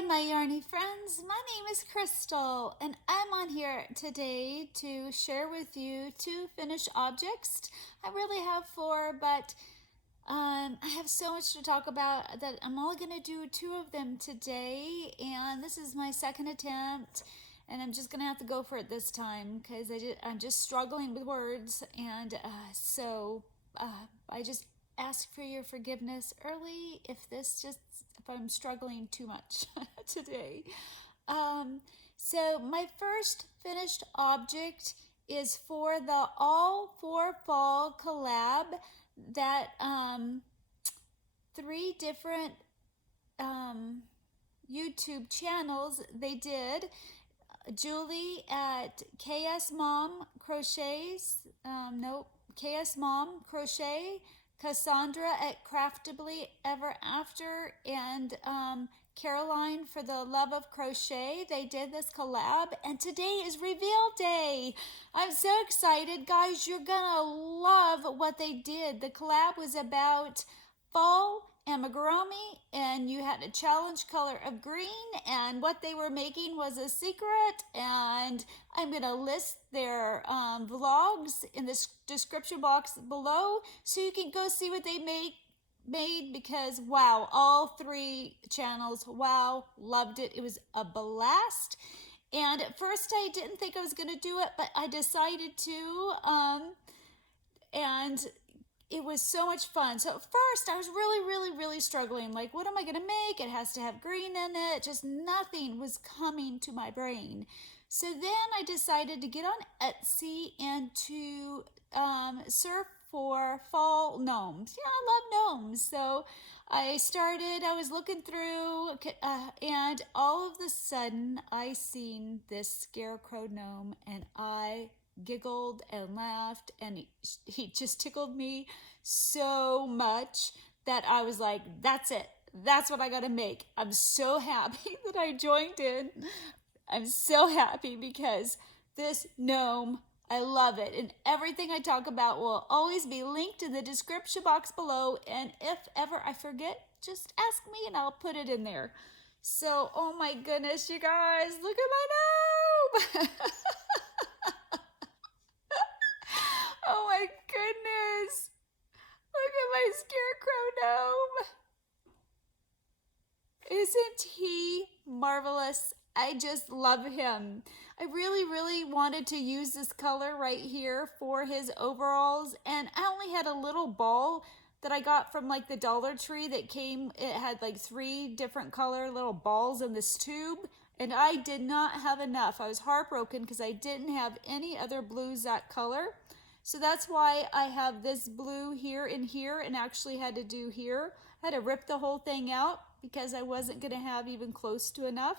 Hi, my yarny friends. My name is Crystal, and I'm on here today to share with you two finished objects. I really have four, but I have so much to talk about that I'm only going to do two of them today, and this is my second attempt, and I'm just going to have to go for it this time because I'm just struggling with words, and I just ask for your forgiveness early if I'm struggling too much today. So my first finished object is for the All for Fall collab that three different YouTube channels they did. Julie at KS Mom Crochets, KS Mom Crochet, Cassandra at Craftably Ever After, and Caroline for the Love of Crochet. They did this collab, and today is reveal day. I'm so excited, guys. You're gonna love what they did. The collab was about fall amigurumi, and you had a challenge color of green, and what they were making was a secret, and I'm gonna list their vlogs in the description box below so you can go see what they made because wow, all three channels, wow, loved it. It was a blast. And at first I didn't think I was gonna do it, but I decided to, and it was so much fun. So at first I was really struggling. Like, what am I gonna make? It has to have green in it. Just nothing was coming to my brain. So then I decided to get on Etsy and to surf for fall gnomes. Yeah, I love gnomes. So I was looking through, and all of a sudden I seen this Scarecrow gnome, and I giggled and laughed, and he just tickled me so much that I was like, that's it. That's what I gotta make. I'm so happy that I joined in. I'm so happy because this gnome, I love it. And everything I talk about will always be linked in the description box below. And if ever I forget, just ask me and I'll put it in there. So, oh my goodness, you guys, look at my gnome. Oh my goodness. Look at my Scarecrow gnome. Isn't he marvelous? I just love him. I really wanted to use this color right here for his overalls, and I only had a little ball that I got from like the Dollar Tree that it had like 3 different color little balls in this tube, and I did not have enough. I was heartbroken because I didn't have any other blues that color. So that's why I have this blue here and actually had to do here. I had to rip the whole thing out because I wasn't going to have even close to enough.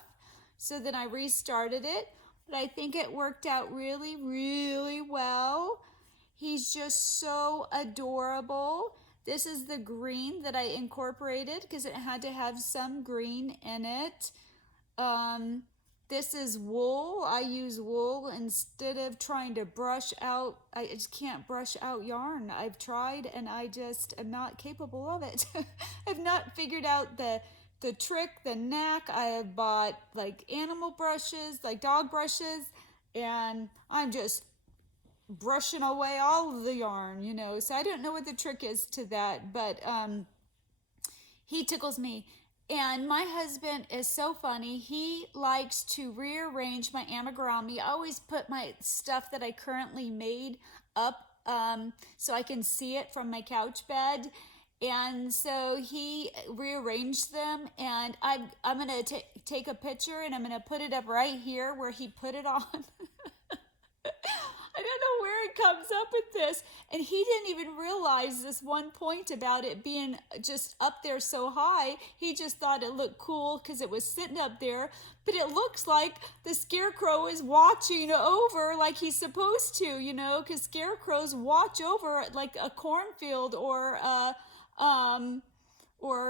So then I restarted it, but I think it worked out really well. He's just so adorable. This is the green that I incorporated because it had to have some green in it. This is wool. I use wool instead of trying to brush out. I just can't brush out yarn. I've tried and I just am not capable of it. I've not figured out the trick, the knack. I have bought like animal brushes, like dog brushes, and I'm just brushing away all of the yarn, you know. So I don't know what the trick is to that, but he tickles me. And my husband is so funny. He likes to rearrange my amigurumi. I always put my stuff that I currently made up so I can see it from my couch bed. And so he rearranged them, and I'm gonna take a picture and I'm gonna put it up right here where he put it on. I don't know where it comes up with this. And he didn't even realize this one point about it being just up there so high. He just thought it looked cool because it was sitting up there. But it looks like the Scarecrow is watching over like he's supposed to, you know, because Scarecrows watch over like a cornfield or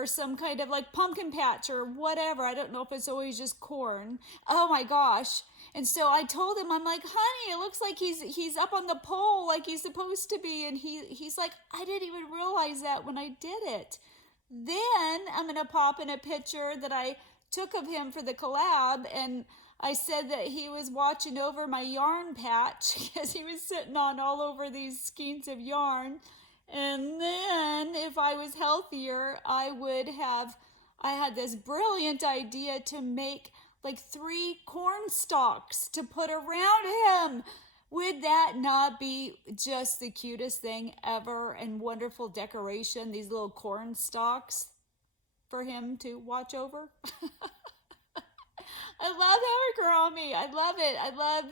some kind of like pumpkin patch or whatever. I don't know if it's always just corn. Oh my gosh. And so I told him, I'm like, honey, it looks like he's up on the pole like he's supposed to be. And he's like, I didn't even realize that when I did it. Then I'm going to pop in a picture that I took of him for the collab, and I said that he was watching over my yarn patch because he was sitting on all over these skeins of yarn. And then if I was healthier, I had this brilliant idea to make like 3 corn stalks to put around him. Would that not be just the cutest thing ever and wonderful decoration, these little corn stalks for him to watch over? I love amigurumi. I love it. I love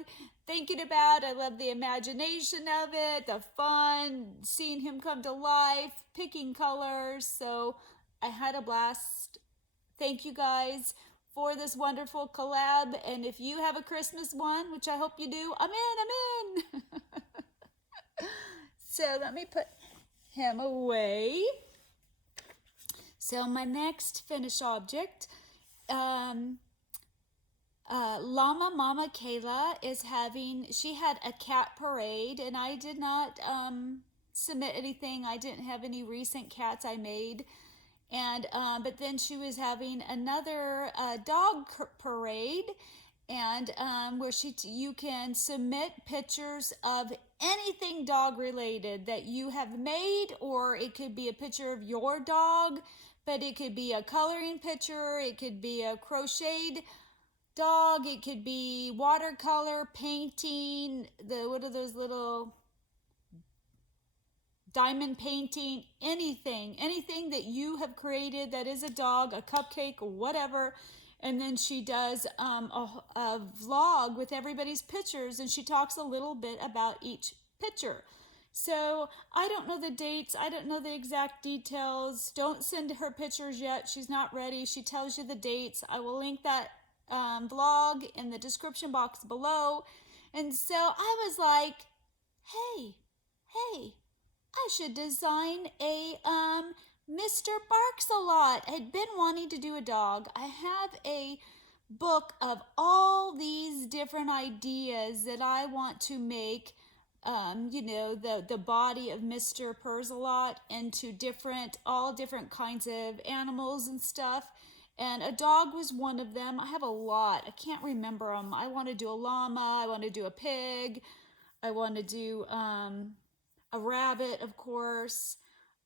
thinking about it. I love the imagination of it, the fun, seeing him come to life, picking colors. So I had a blast. Thank you guys for this wonderful collab. And if you have a Christmas one, which I hope you do, I'm in. So let me put him away. So my next finished object, Llama Mama Kayla she had a cat parade, and I did not submit anything. I didn't have any recent cats I made. And but then she was having another dog parade, and where you can submit pictures of anything dog related that you have made, or it could be a picture of your dog, but it could be a coloring picture, it could be a crocheted dog, it could be watercolor painting, what are those little diamond painting, anything that you have created that is a dog, a cupcake, whatever. And then she does a vlog with everybody's pictures, and she talks a little bit about each picture. So I don't know the dates, I don't know the exact details. Don't send her pictures yet, she's not ready. She tells you the dates. I will link that vlog in the description box below. And so I was like, hey, I should design a Mr. Barksalot. I'd been wanting to do a dog. I have a book of all these different ideas that I want to make, the body of Mr. Purrsalot into all different kinds of animals and stuff. And a dog was one of them. I have a lot. I can't remember them. I want to do a llama. I want to do a pig. I want to do a rabbit, of course.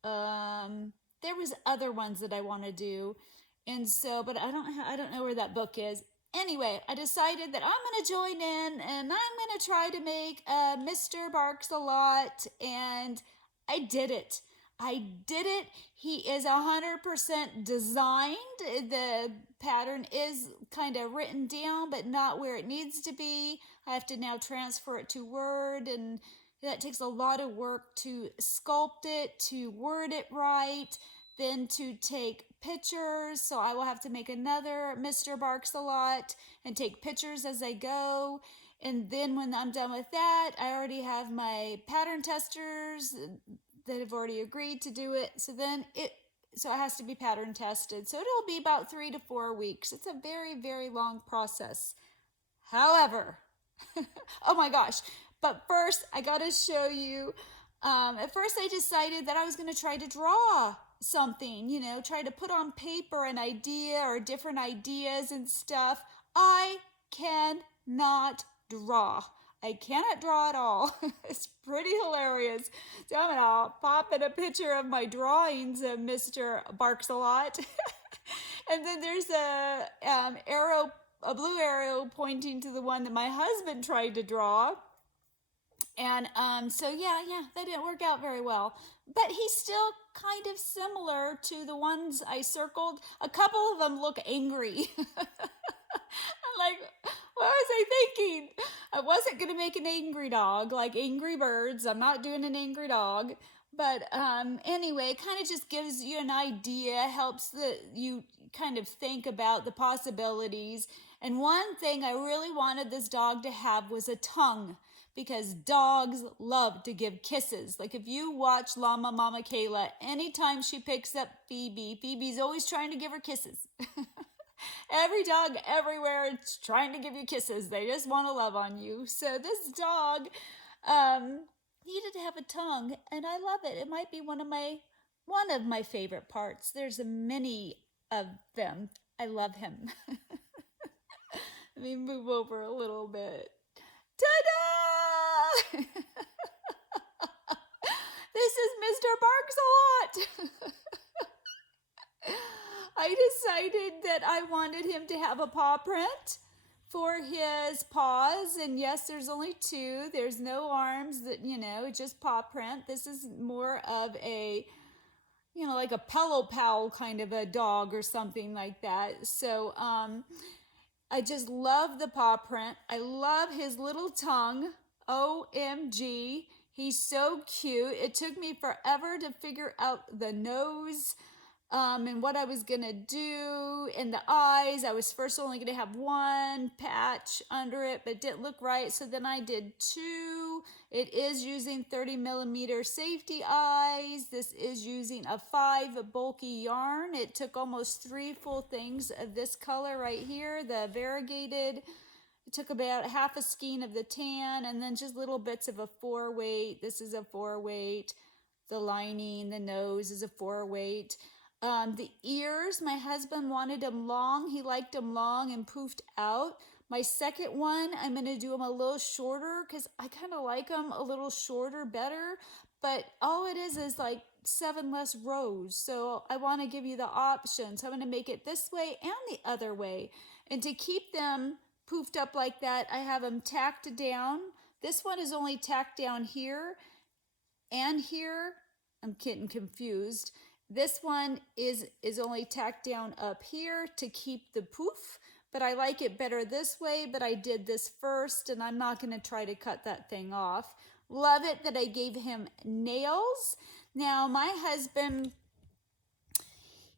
There was other ones that I want to do. And so, but I don't know where that book is. Anyway, I decided that I'm going to join in, and I'm going to try to make a Mr. Barksalot, and I did it. He is 100% designed. The pattern is kind of written down, but not where it needs to be. I have to now transfer it to Word, and that takes a lot of work to sculpt it, to word it right, then to take pictures. So I will have to make another Mr. Barksalot and take pictures as I go. And then when I'm done with that, I already have my pattern testers that have already agreed to do it. So it has to be pattern tested. So it'll be about 3 to 4 weeks. It's a very, very long process. However, oh my gosh. But first, I gotta show you, at first I decided that I was gonna try to draw something, try to put on paper an idea or different ideas and stuff. I cannot draw. I cannot draw at all. It's pretty hilarious. So I'm gonna pop in a picture of my drawings of Mr. Barksalot. And then there's a blue arrow pointing to the one that my husband tried to draw. And so yeah, that didn't work out very well. But he's still kind of similar to the ones I circled. A couple of them look angry. I'm like, what was I thinking? I wasn't going to make an angry dog, like Angry Birds. I'm not doing an angry dog. But anyway, it kind of just gives you an idea, helps you kind of think about the possibilities. And one thing I really wanted this dog to have was a tongue, because dogs love to give kisses. Like if you watch Llama Mama Kayla, anytime she picks up Phoebe's always trying to give her kisses. Every dog everywhere is trying to give you kisses. They just want to love on you. So this dog needed to have a tongue, and I love it. It might be one of my favorite parts. There's many of them. I love him. Let me move over a little bit. Ta-da! This is Mr. Barksalot. I decided that I wanted him to have a paw print for his paws, and yes, there's only two. There's no arms, that just paw print. This is more of a like a pillow pal kind of a dog or something like that. So I just love the paw print. I love his little tongue. OMG, he's so cute. It took me forever to figure out the nose and what I was gonna do, and the eyes. I was first only gonna have one patch under it, but it didn't look right, so then I did two. It is using 30mm safety eyes. This is using a 5 bulky yarn. It took almost 3 full things of this color right here, the variegated. It took about half a skein of the tan, and then just little bits of a 4-weight. This is a 4-weight. The lining, the nose is a 4-weight. The ears, my husband wanted them long. He liked them long and poofed out. My second one, I'm going to do them a little shorter because I kind of like them a little shorter better. But all it is like 7 less rows. So I want to give you the option. So I'm going to make it this way and the other way. And to keep them poofed up like that, I have them tacked down. This one is only tacked down here and here. I'm getting confused. This one is only tacked down up here to keep the poof, but I like it better this way, but I did this first, and I'm not going to try to cut that thing off. Love it that I gave him nails. Now, my husband,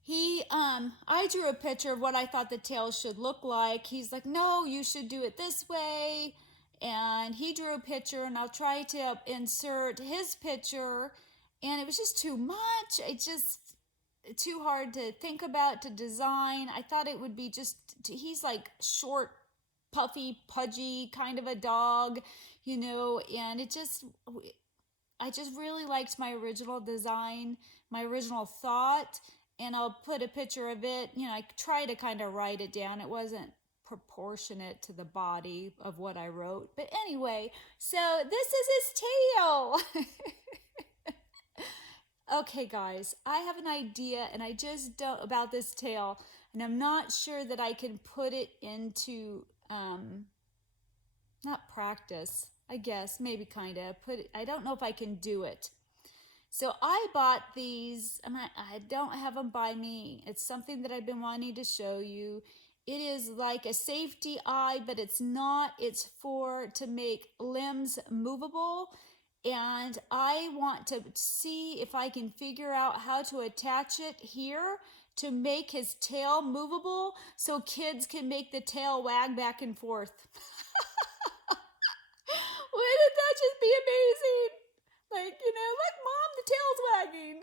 I drew a picture of what I thought the tail should look like. He's like, no, you should do it this way. And he drew a picture, and I'll try to insert his picture. And it was just too much. Too hard to think about, to design. I thought it would be he's like short, puffy, pudgy kind of a dog, and I just really liked my original design, my original thought, and I'll put a picture of it. I try to kind of write it down. It wasn't proportionate to the body of what I wrote. But anyway, so this is his tail. Okay, guys, I have an idea, and I just don't about this tail, and I'm not sure that I can put it into, not practice, I guess, maybe kind of. I don't know if I can do it. So I bought these, and I don't have them by me. It's something that I've been wanting to show you. It is like a safety eye, but it's not. It's to make limbs movable. And I want to see if I can figure out how to attach it here to make his tail movable so kids can make the tail wag back and forth. Wouldn't that just be amazing? Look, Mom, the tail's wagging.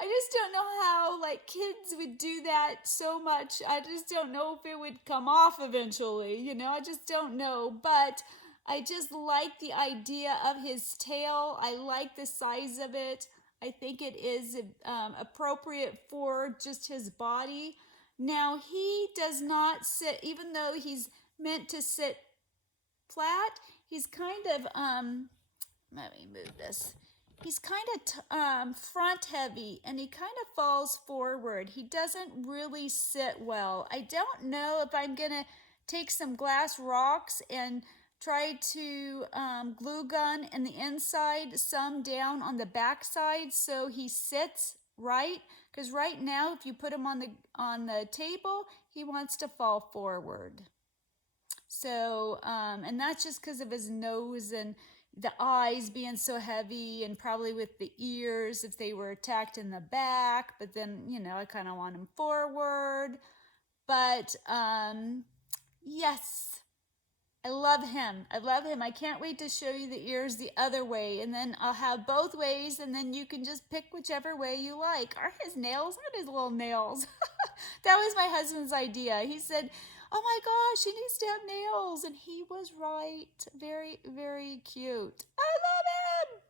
I just don't know how, kids would do that so much. I just don't know if it would come off eventually, I just don't know. But I just like the idea of his tail. I like the size of it. I think it is appropriate for just his body. Now, he does not sit, even though he's meant to sit flat, he's kind of, let me move this. He's kind of front heavy, and he kind of falls forward. He doesn't really sit well. I don't know if I'm going to take some glass rocks and try to glue gun in the inside, some down on the back side so he sits right. Because right now, if you put him on the table, he wants to fall forward. So, and that's just because of his nose and the eyes being so heavy, and probably with the ears if they were attacked in the back. But then, I kind of want him forward. But yes, I love him. I love him. I can't wait to show you the ears the other way, and then I'll have both ways, and then you can just pick whichever way you like. Are his nails? Look at his little nails. That was my husband's idea. He said, oh my gosh, he needs to have nails, and he was right. Very, very cute. I love him.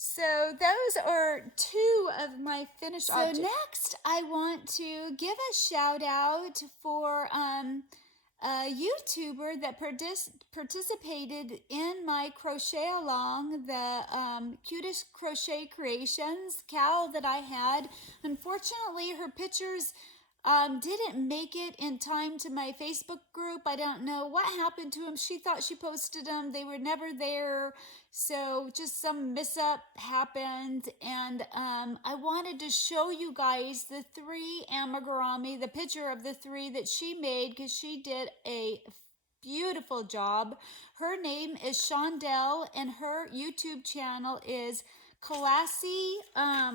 So those are two of my finished objects. So next, I want to give a shout out for a YouTuber that participated in my crochet along, the cutest crochet creations, Cal, that I had. Unfortunately, her pictures didn't make it in time to my Facebook group. I don't know what happened to them. She thought she posted them. They were never there. So just some mishap happened. And I wanted to show you guys the 3 amigurumi, the picture of the 3 that she made, because she did a beautiful job. Her name is Shaundell, and her YouTube channel is Clasi. I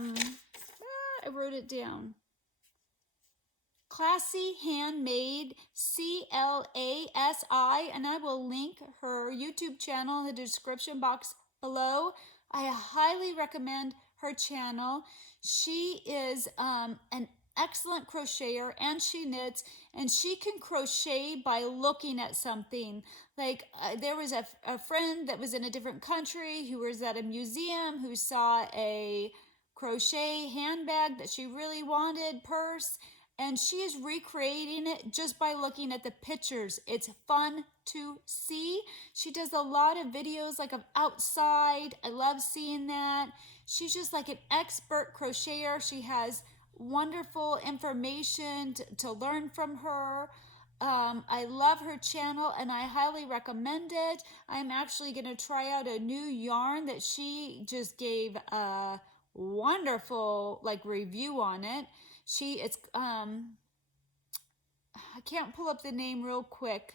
wrote it down. Clasi Handmade, Clasi, and I will link her YouTube channel in the description box below. I highly recommend her channel. She is an excellent crocheter, and she knits, and she can crochet by looking at something. Like there was a friend that was in a different country who was at a museum who saw a crochet handbag that she really wanted, purse, and she is recreating it just by looking at the pictures. It's fun to see. She does a lot of videos like of outside. I love seeing that. She's just like an expert crocheter. She has wonderful information to learn from her. I love her channel, and I highly recommend it. I'm actually going to try out a new yarn that she just gave a wonderful review on it. I can't pull up the name real quick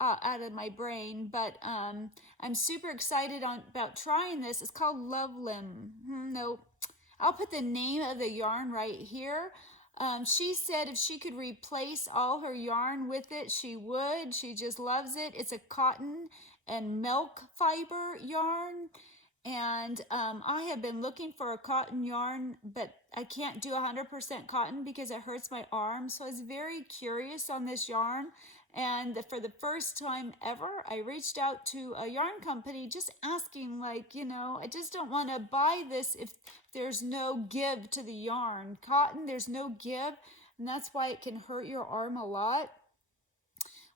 out of my brain, but I'm super excited about trying this. It's called Love Limb. No, I'll put the name of the yarn right here. She said if she could replace all her yarn with it, she would. She just loves it. It's a cotton and milk fiber yarn. And I have been looking for a cotton yarn, but I can't do 100% cotton because it hurts my arm. So I was very curious on this yarn. And for the first time ever, I reached out to a yarn company just asking, I just don't want to buy this if there's no give to the yarn. Cotton, there's no give, and that's why it can hurt your arm a lot.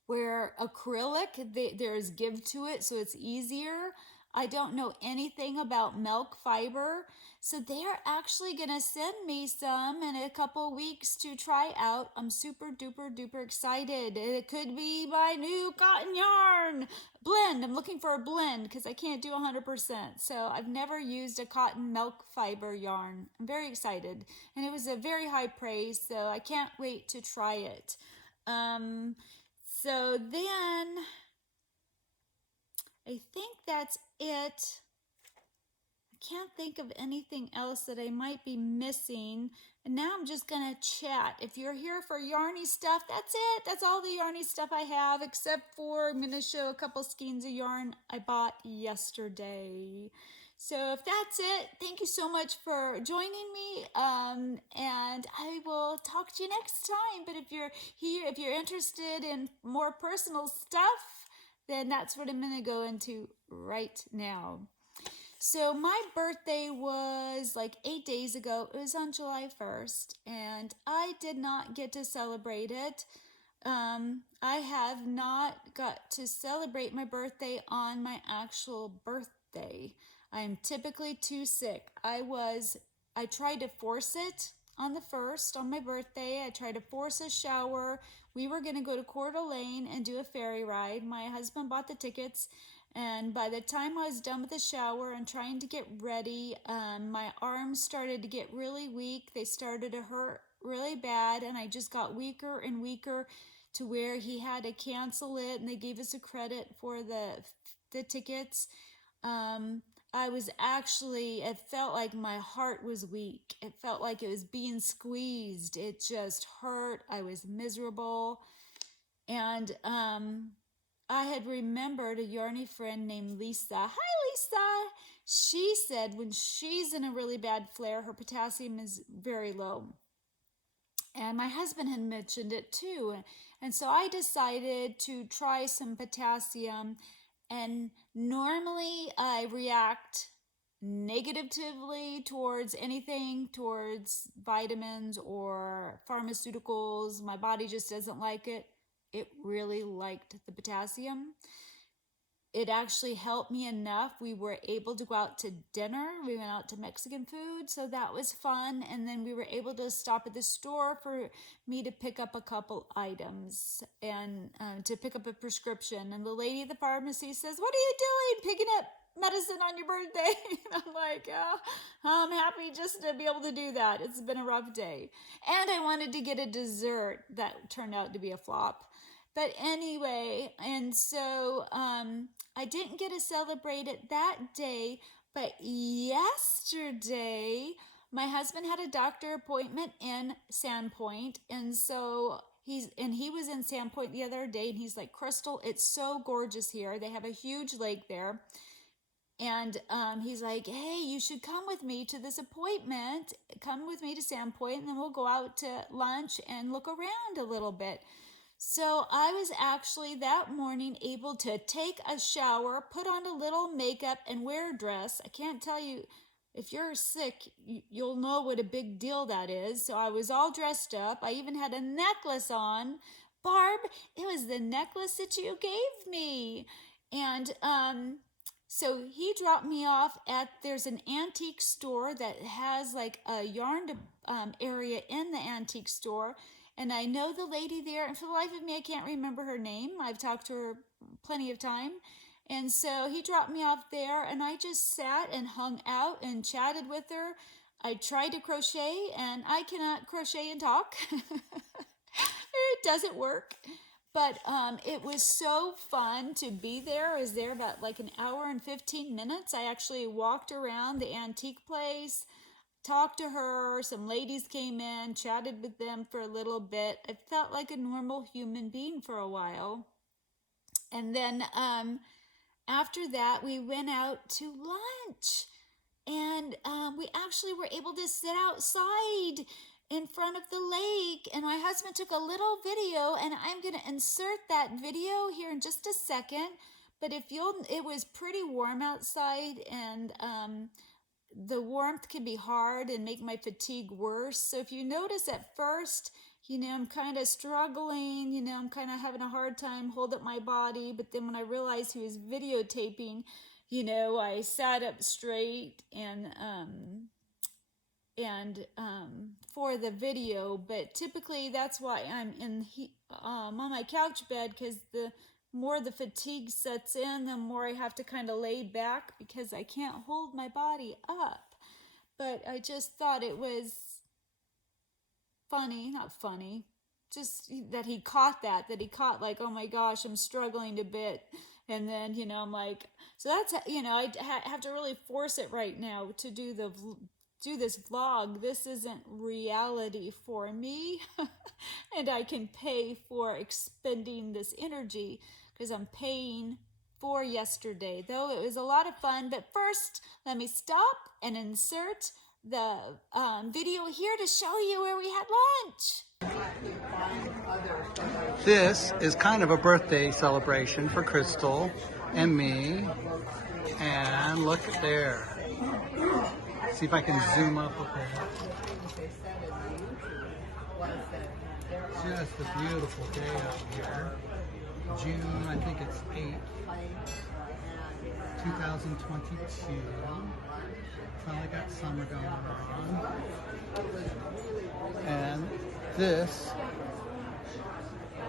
Where acrylic, there is give to it, so it's easier. I don't know anything about milk fiber, so they're actually gonna send me some in a couple weeks to try out. I'm super duper duper excited. It could be my new cotton yarn blend. I'm looking for a blend because I can't do 100%. So I've never used a cotton milk fiber yarn. I'm very excited, and it was a very high praise, so I can't wait to try it. So then I think that's it. I can't think of anything else that I might be missing. And now I'm just gonna chat. If you're here for yarny stuff, that's it. That's all the yarny stuff I have, except for I'm gonna show a couple skeins of yarn I bought yesterday. So if that's it, thank you so much for joining me, and I will talk to you next time. But if you're here, if you're interested in more personal stuff, then that's what I'm going to go into right now. So my birthday was 8 days ago. It was on July 1st, and I did not get to celebrate it. I have not got to celebrate my birthday on my actual birthday. I'm typically too sick. I tried to force it on the 1st, on my birthday. I tried to force a shower. We were going to go to Coeur d'Alene and do a ferry ride. My husband bought the tickets, and by the time I was done with the shower and trying to get ready, my arms started to get really weak. They started to hurt really bad, and I just got weaker and weaker to where he had to cancel it, and they gave us a credit for the tickets. It felt like my heart was weak. It felt like it was being squeezed. It just hurt. I was miserable. And I had remembered a yarny friend named Lisa. Hi, Lisa. She said when she's in a really bad flare, her potassium is very low. And my husband had mentioned it too. And so I decided to try some potassium. And normally I react negatively towards anything, towards vitamins or pharmaceuticals. My body just doesn't like it. It really liked the potassium. It actually helped me enough. We were able to go out to dinner. We went out to Mexican food, so that was fun. And then we were able to stop at the store for me to pick up a couple items and to pick up a prescription. And the lady at the pharmacy says, "What are you doing picking up medicine on your birthday?" And I'm like, I'm happy just to be able to do that. It's been a rough day. And I wanted to get a dessert that turned out to be a flop. But anyway, and so I didn't get to celebrate it that day, but yesterday my husband had a doctor appointment in Sandpoint, and so he was in Sandpoint the other day, and he's like, "Crystal, it's so gorgeous here. They have a huge lake there." And he's like, "Hey, you should come with me to this appointment. Come with me to Sandpoint, and then we'll go out to lunch and look around a little bit." So I was actually that morning able to take a shower, put on a little makeup, and wear a dress. I can't tell you, if you're sick, you'll know what a big deal that is. So I was all dressed up. I even had a necklace on. Barb, it was the necklace that you gave me. And so he dropped me off there's an antique store that has like a yarn area in the antique store. And I know the lady there, and for the life of me, I can't remember her name. I've talked to her plenty of time. And so he dropped me off there, and I just sat and hung out and chatted with her. I tried to crochet, and I cannot crochet and talk. It doesn't work. But it was so fun to be there. I was there about like an hour and 15 minutes. I actually walked around the antique place, talked to her. Some ladies came in, chatted with them for a little bit. I felt like a normal human being for a while. And then after that, we went out to lunch. And we actually were able to sit outside in front of the lake. And my husband took a little video, and I'm going to insert that video here in just a second. But it was pretty warm outside, and the warmth can be hard and make my fatigue worse. So if you notice at first, I'm kind of struggling, I'm kind of having a hard time holding up my body. But then when I realized he was videotaping, I sat up straight and for the video. But typically that's why I'm on my couch bed, because the more the fatigue sets in, the more I have to kind of lay back because I can't hold my body up. But I just thought it was not funny, just that he caught like, oh my gosh, I'm struggling a bit. And then, I'm like, so that's, I have to really force it right now to do this vlog. This isn't reality for me. And I can pay for expending this energy because I'm paying for yesterday, though it was a lot of fun. But first, let me stop and insert the video here to show you where we had lunch. This is kind of a birthday celebration for Crystal and me. And look there. See if I can zoom up a bit. Just a beautiful day out here. June, I think it's 8th, 2022. Finally got summer going on. And this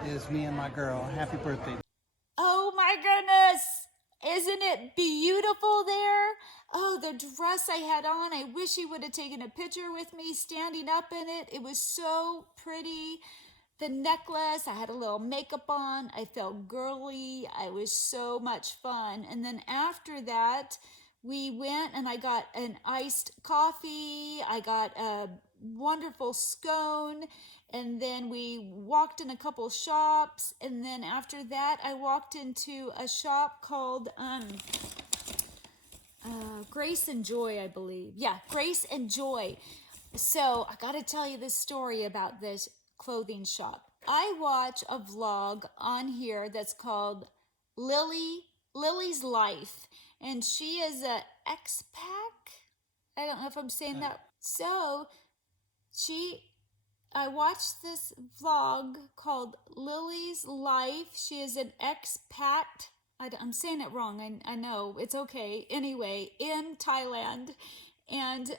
is me and my girl. Happy birthday. Oh my goodness! Isn't it beautiful there? Oh, the dress I had on, I wish he would have taken a picture with me standing up in it. It was so pretty. The necklace, I had a little makeup on. I felt girly. It was so much fun. And then after that, we went and I got an iced coffee. I got a wonderful scone. And then we walked in a couple shops. And then after that, I walked into a shop called Grace and Joy, I believe. Yeah, Grace and Joy. So I got to tell you this story about this clothing shop. I watch a vlog on here that's called Lilly's Life. And she is an X-Pack. I don't know if I'm saying that. So I watched this vlog called Lilly's Life. She is an expat. I'm saying it wrong. I know. It's okay. Anyway, in Thailand. And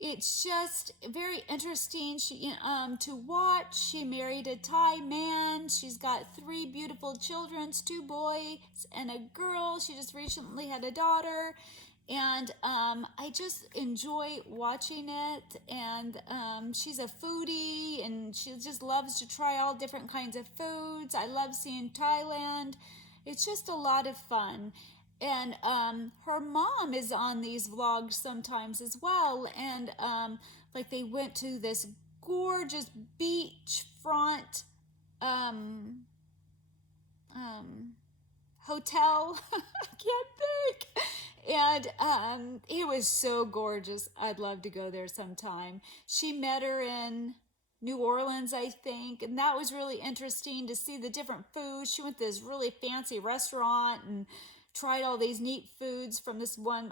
it's just very interesting to watch. She married a Thai man. She's got 3 beautiful children, 2 boys and a girl. She just recently had a daughter. And I just enjoy watching it. And she's a foodie, and she just loves to try all different kinds of foods. I love seeing Thailand. It's just a lot of fun. And her mom is on these vlogs sometimes as well. And like they went to this gorgeous beachfront hotel. I can't think. And it was so gorgeous. I'd love to go there sometime. She met her in New Orleans, I think, and that was really interesting to see the different foods. She went to this really fancy restaurant and tried all these neat foods from this one.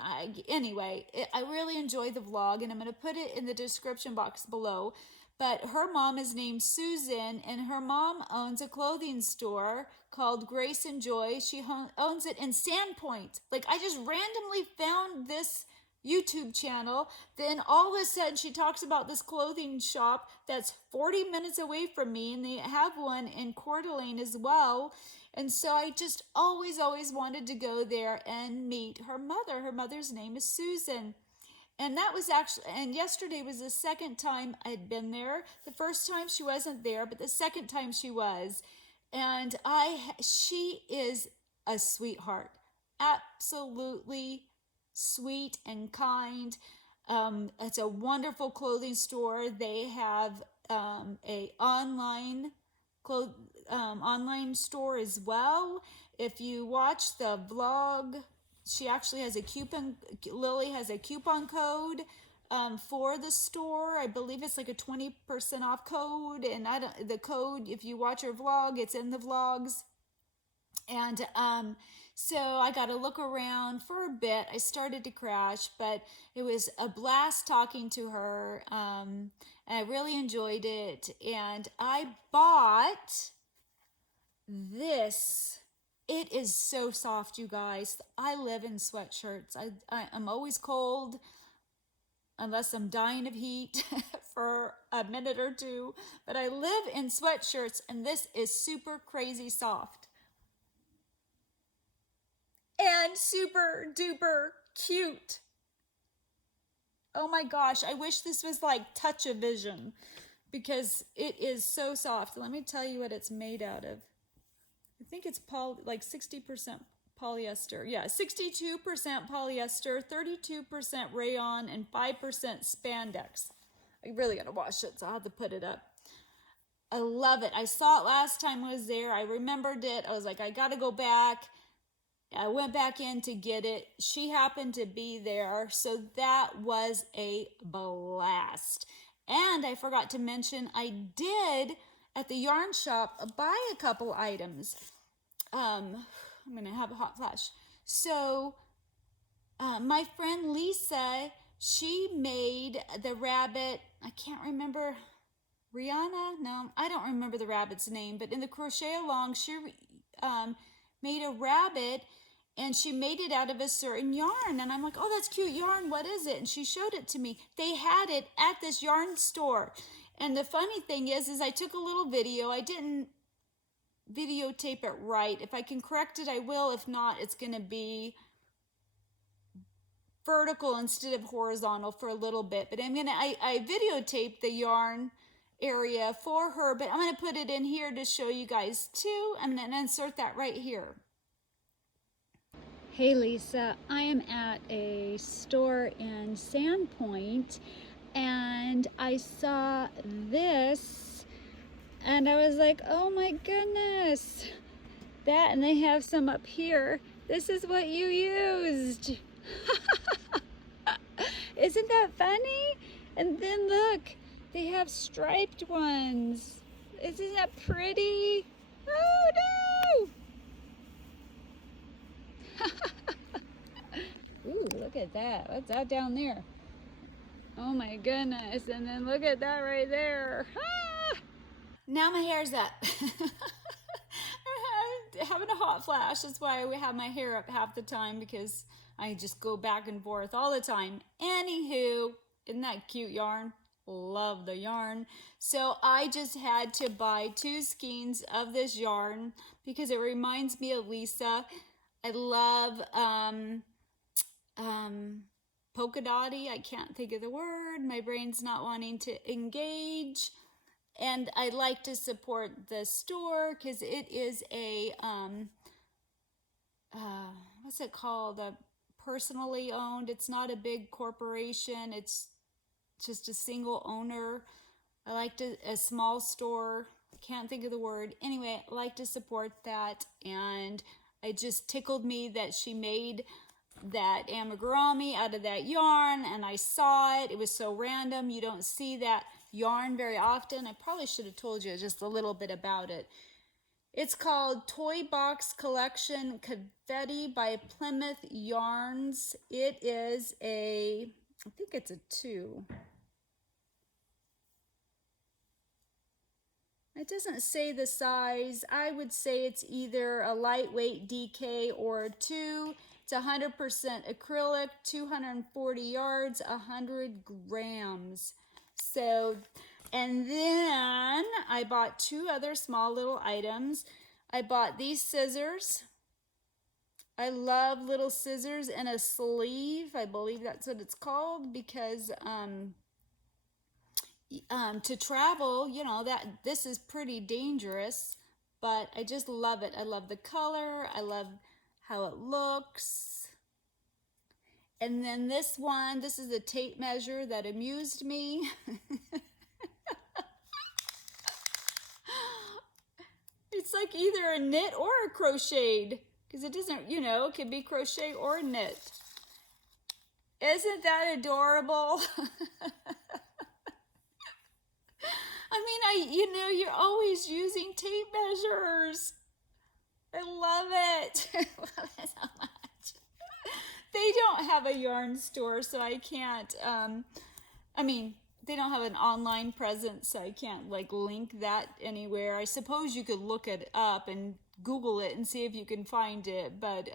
Anyway, I really enjoyed the vlog, and I'm going to put it in the description box below. But her mom is named Susan, and her mom owns a clothing store called Grace and Joy. She owns it in Sandpoint. Like, I just randomly found this YouTube channel. Then all of a sudden she talks about this clothing shop that's 40 minutes away from me, and they have one in Coeur d'Alene as well. And so I just always wanted to go there and meet her mother. Her mother's name is Susan. And that was actually, and yesterday was the second time I'd been there. The first time she wasn't there, but the second time she was. And she is a sweetheart. Absolutely sweet and kind. It's a wonderful clothing store. They have a online store as well. If you watch the vlog, she actually has a coupon. Lilly has a coupon code for the store. I believe it's like a 20% off code. And the code, if you watch her vlog, it's in the vlogs. And so I got to look around for a bit. I started to crash, but it was a blast talking to her. And I really enjoyed it. And I bought this. It is so soft, you guys. I live in sweatshirts. I'm always cold unless I'm dying of heat for a minute or two. But I live in sweatshirts, and this is super crazy soft. And super duper cute. Oh my gosh, I wish this was like Touch-A-Vision because it is so soft. Let me tell you what it's made out of. I think it's like 60% polyester. Yeah, 62% polyester, 32% rayon, and 5% spandex. I really gotta wash it, so I'll have to put it up. I love it. I saw it last time I was there. I remembered it. I was like, I gotta go back. I went back in to get it. She happened to be there, so that was a blast. And I forgot to mention, I did at the yarn shop buy a couple items. I'm gonna have a hot flash. So my friend Lisa, she made the rabbit. I can't remember, Rihanna? No, I don't remember the rabbit's name. But in the crochet along, she made a rabbit. And she made it out of a certain yarn. And I'm like, oh, that's cute yarn. What is it? And she showed it to me. They had it at this yarn store. And the funny thing is I took a little video. I didn't videotape it right. If I can correct it, I will. If not, it's going to be vertical instead of horizontal for a little bit. But I videotaped the yarn area for her. But I'm going to put it in here to show you guys too. I'm going to insert that right here. Hey Lisa, I am at a store in Sandpoint and I saw this and I was like, oh my goodness, that, and they have some up here. This is what you used. Isn't that funny? And then look, they have striped ones. Isn't that pretty? Oh no! Ooh, look at that. What's that down there? Oh my goodness. And then look at that right there. Ah! Now my hair's up. I'm having a hot flash. That's why we have my hair up half the time, because I just go back and forth all the time. Anywho, isn't that cute yarn? Love the yarn. So I just had to buy 2 skeins of this yarn because it reminds me of Lisa. I love polka dotty. I can't think of the word. My brain's not wanting to engage. And I like to support the store because it is a, what's it called? A personally owned. It's not a big corporation. It's just a single owner. I like to, a small store. Can't think of the word. Anyway, I like to support that. And it just tickled me that she made that amigurumi out of that yarn, and I saw it. It was so random. You don't see that yarn very often. I probably should have told you just a little bit about it. It's called Toy Box Collection Confetti by Plymouth Yarns. It is a, I think it's a 2. It doesn't say the size. I would say it's either a lightweight DK or a 2. It's 100% acrylic, 240 yards, 100 grams. So, and then I bought 2 other small little items. I bought these scissors. I love little scissors in a sleeve. I believe that's what it's called, because to travel, you know, that this is pretty dangerous, but I just love it. I love the color. I love how it looks. And then this one, this is a tape measure that amused me. It's like either a knit or a crocheted, because it doesn't, you know, it could be crochet or knit. Isn't that adorable? I mean, you know, you're always using tape measures. I love it. I love it so much. They don't have a yarn store, so I can't, I mean, they don't have an online presence, so I can't like link that anywhere. I suppose you could look it up and Google it and see if you can find it. But,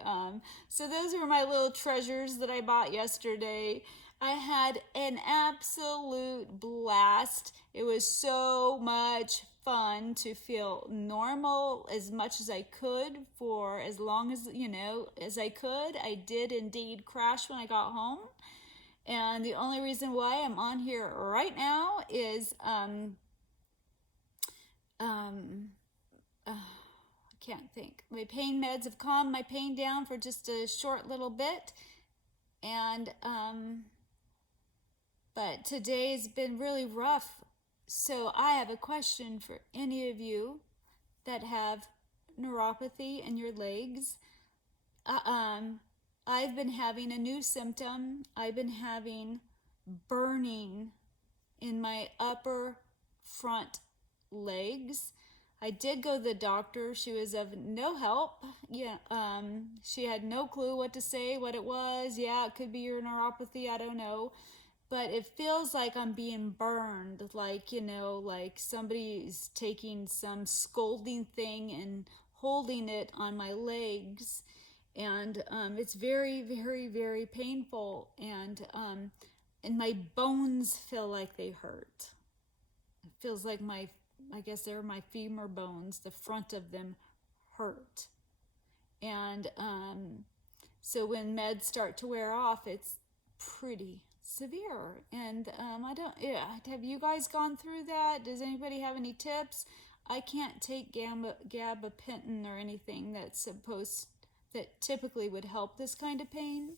so those were my little treasures that I bought yesterday. I had an absolute blast. It was so much fun to feel normal as much as I could for as long as, you know, as I could. I did indeed crash when I got home. And the only reason why I'm on here right now is, I can't think. My pain meds have calmed my pain down for just a short little bit. And, but today's been really rough. So I have a question for any of you that have neuropathy in your legs. I've been having a new symptom. I've been having burning in my upper front legs. I did go to the doctor. She was of no help. Yeah, she had no clue what to say, what it was. Yeah, it could be your neuropathy. I don't know. But it feels like I'm being burned, like, you know, like somebody's taking some scalding thing and holding it on my legs. And it's very, very, very painful. And my bones feel like they hurt. It feels like I guess they're my femur bones, the front of them hurt. And so when meds start to wear off, it's pretty severe. And have you guys gone through that? Does anybody have any tips? I can't take gabapentin or anything that typically would help this kind of pain.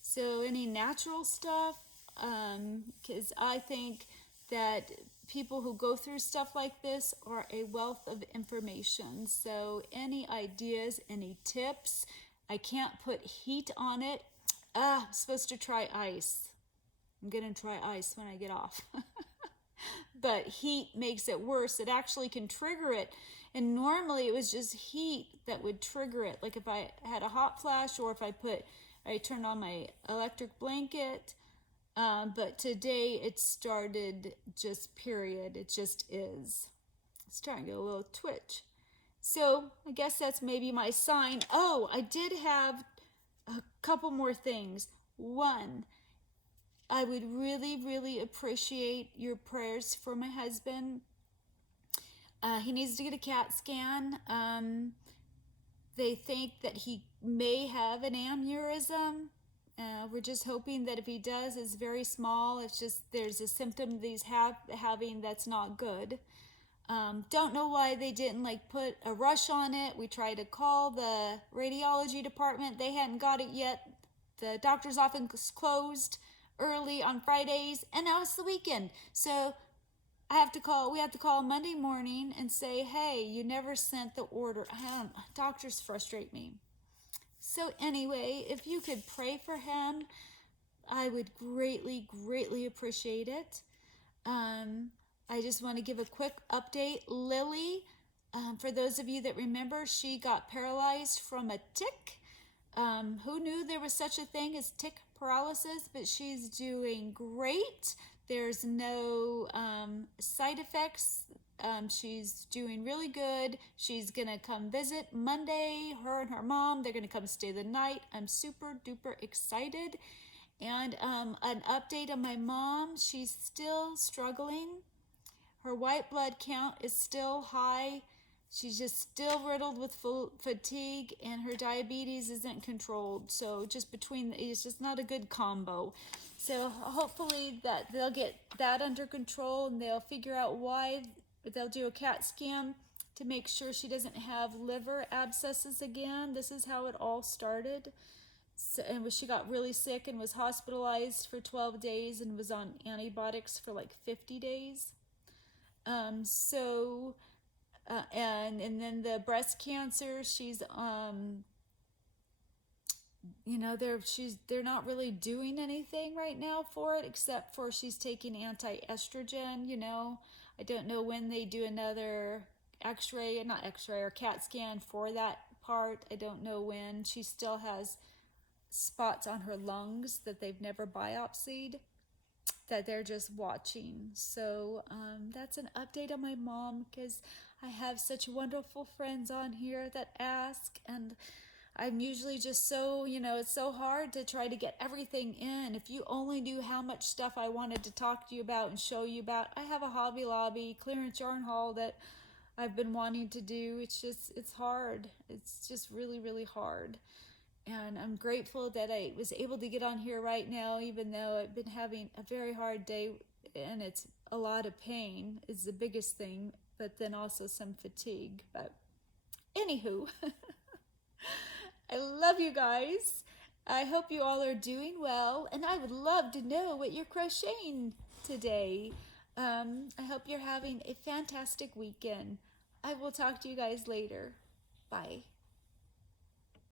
So any natural stuff, because I think that people who go through stuff like this are a wealth of information. So any ideas, any tips? I can't put heat on it. I'm supposed to try ice. I'm gonna try ice when I get off. But heat makes it worse. It actually can trigger it. And normally it was just heat that would trigger it. Like if I had a hot flash or if I put I turned on my electric blanket. But today it started just period. It just is. It's starting to get a little twitch. So I guess that's maybe my sign. Oh, I did have a couple more things. One, I would really, really appreciate your prayers for my husband. He needs to get a CAT scan. They think that he may have an aneurysm. We're just hoping that if he does, it's very small. It's just there's a symptom that he's having that's not good. Don't know why they didn't put a rush on it. We tried to call the radiology department. They hadn't got it yet. The doctor's office closed early on Fridays, and now it's the weekend. So we have to call Monday morning and say, hey, you never sent the order. Doctors frustrate me. So anyway, if you could pray for him, I would greatly, greatly appreciate it. I just want to give a quick update. Lilly, for those of you that remember, she got paralyzed from a tick. Who knew there was such a thing as tick paralysis? But she's doing great. There's no side effects. She's doing really good. She's gonna come visit Monday. Her and her mom, they're gonna come stay the night. I'm super duper excited. And an update on my mom, she's still struggling. Her white blood count is still high. She's just still riddled with fatigue, and her diabetes isn't controlled. So just it's just not a good combo. So hopefully that they'll get that under control, and they'll figure out why. They'll do a CAT scan to make sure she doesn't have liver abscesses again. This is how it all started. So, and she got really sick and was hospitalized for 12 days and was on antibiotics for 50 days. And then the breast cancer, she's they're not really doing anything right now for it, except for she's taking anti-estrogen. I don't know when they do another or CAT scan for that part. I don't know when. She still has spots on her lungs that they've never biopsied, that they're just watching. So that's an update on my mom, because I have such wonderful friends on here that ask, and I'm usually just so, it's so hard to try to get everything in. If you only knew how much stuff I wanted to talk to you about and show you about. I have a Hobby Lobby clearance yarn haul that I've been wanting to do. It's hard. It's just really, really hard. And I'm grateful that I was able to get on here right now, even though I've been having a very hard day, and it's a lot of pain is the biggest thing, but then also some fatigue. But anywho, I love you guys. I hope you all are doing well, and I would love to know what you're crocheting today. I hope you're having a fantastic weekend. I will talk to you guys later. Bye.